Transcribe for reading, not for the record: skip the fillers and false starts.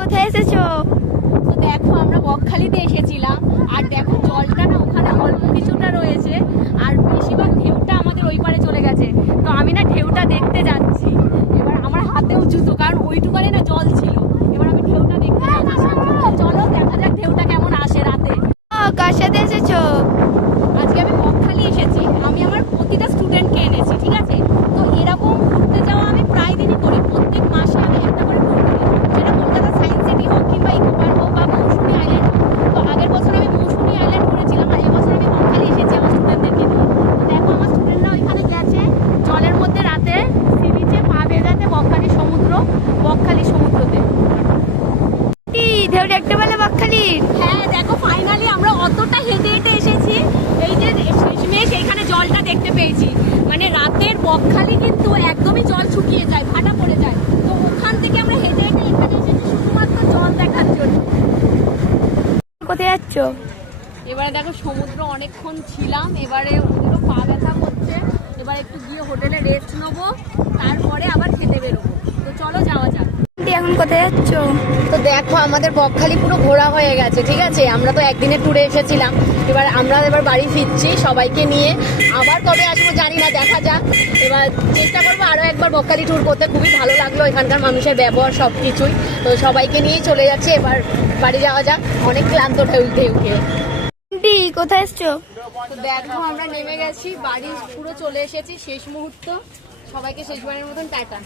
কোথায় এসেছো? তো দেখো আমরা বকখালিতে এসেছিলাম, আর দেখো জলটা না ওখানে অল্প কিছুটা রয়েছে, আর বেশিরভাগ ঢেউটা আমাদের ওই পারে চলে গেছে। তো আমি না ঢেউটা দেখতে যাচ্ছি, এবার আমার হাতেও জুতো, কারণ ওইটুকানে না জল ছিল। এবার আমি ঢেউটা দেখতে যাচ্ছি। চলো দেখা যাক ঢেউটা কেমন আসে রাতে। কার সাথে এসেছো? আজকে আমি বকখালি এসেছি, আমি আমার প্রতিটা স্টুডেন্টকে এনেছি, ঠিক আছে? তো এরকম ঘুরতে যাওয়া আমি প্রায় দিনই করি, প্রত্যেক মাসে আমি একটা করে ট্যুর করি, সেটা কলকাতা সায়েন্স সিটি হোক কিংবা ইকো পার্ক হোক বা মৌসুমী আইল্যান্ড হোক। তো আগের বছর আমি মৌসুমী আইল্যান্ড ঘুরেছিলাম, আর এবছর আমি বকখালি এসেছি আমার স্টুডেন্টদেরকে নিয়ে। তো দেখো আমার স্টুডেন্টরা ওইখানে গেছে জলের মধ্যে রাতে সি বিচে পা ভেজাতে বকখালি সমুদ্রতে। ঢেউ দেখতে পেলে বকখালির? হ্যাঁ দেখো ফাইনালি আমরা অতটা হেঁটে হেঁটে এসেছি, এই যে শেষমেশ এইখানে জলটা দেখতে পেয়েছি। মানে রাতের বকখালি কিন্তু একদমই জল শুকিয়ে যায়, ভাটা পড়ে যায়। তো ওখান থেকে আমরা হেঁটে হেঁটে এখানে এসেছি শুধুমাত্র জল দেখার জন্য। কোথায় যাচ্ছো? এবারে দেখো সমুদ্র অনেকক্ষণ ছিলাম, এবারে ওদেরও পা ব্যথা করছে, এবার একটু গিয়ে হোটেলে রেস্ট নেবো, তারপরে আবার খেতে বেরোবো। তো চলো যাওয়া যাক। এখন কোথায় যাচ্ছো? তো দেখো আমাদের বকখালি পুরো ঘোরা হয়ে গেছে, ঠিক আছে? আমরা তো একদিনের ট্যুরে এসেছিলাম, এবার বাড়ি ফিরছি সবাইকে নিয়ে। আবার কবে আসবো জানি না, দেখা যাক। এবার চেষ্টা করবো আরো একবার বকখালি ট্যুর করতে। খুবই ভালো লাগলো এখানকার মানুষের ব্যবহার সব কিছুই। তো সবাইকে নিয়েই চলে যাচ্ছে, এবার বাড়ি যাওয়া যাক, অনেক ক্লান্ত ঢেউ খেয়ে। কোথায় এসছো? তো দেখো আমরা নেমে গেছি, বাড়ি পুরো চলে এসেছি, শেষ মুহূর্ত। সবাইকে শেষবারের মতন টাটা।